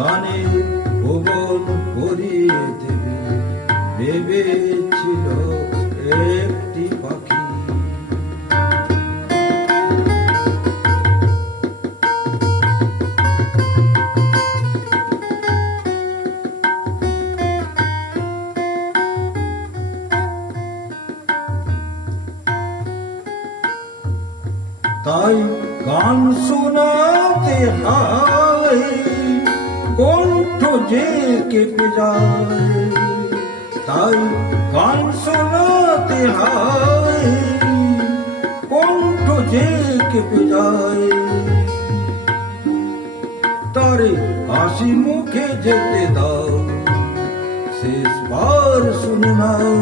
গানে ভুবন ভরিয়ে দেবে। ভেবেছিল একটি পাখি। তাই গান শোনাতে হয়। কণ্ঠ যে কেঁপে যায় তাই গান শোনাতে হয় কণ্ঠ যে কেঁপে যায় তারে হাসি মুখে যেতে দাও শেষবার শুনে নাও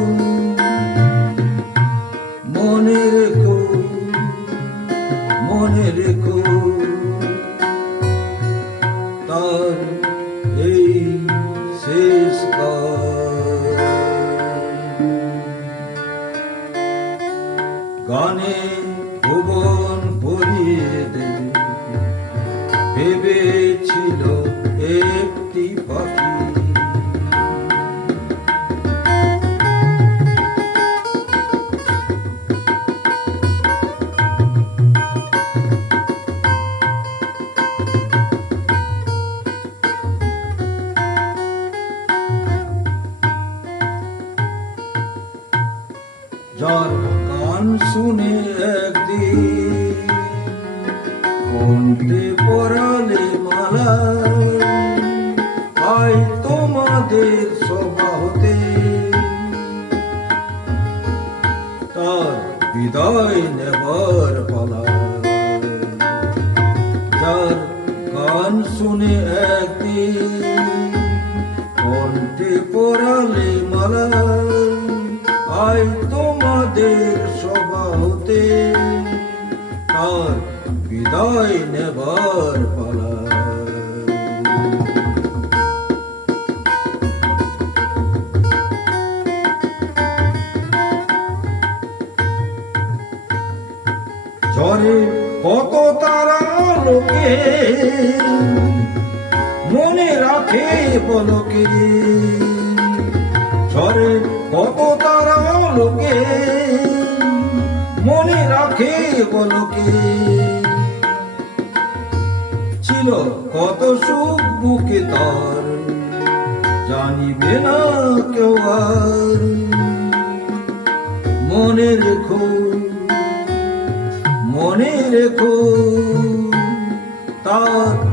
মনে রেখো মনে রেখো গানে ভুবন ভরিয়ে ভেবেছিল একটি পাখি গান শুনে একদিন কণ্ঠে পরালে মালা আই তোমাদের সভা হতে তার বিদায় নেবার পালা। যার গান শুনে একদিন কণ্ঠে পরালে মালা বিদায় নেবার পালা। ঝরে কত তারা লোকে, মনে রাখে বলকে ঝরে কত তারা লোকে, মনে রাখে বলকে ছিল কত সুখ বুকে তার। জানিবে না কেউ আর। মনে রেখো মনে রেখো তার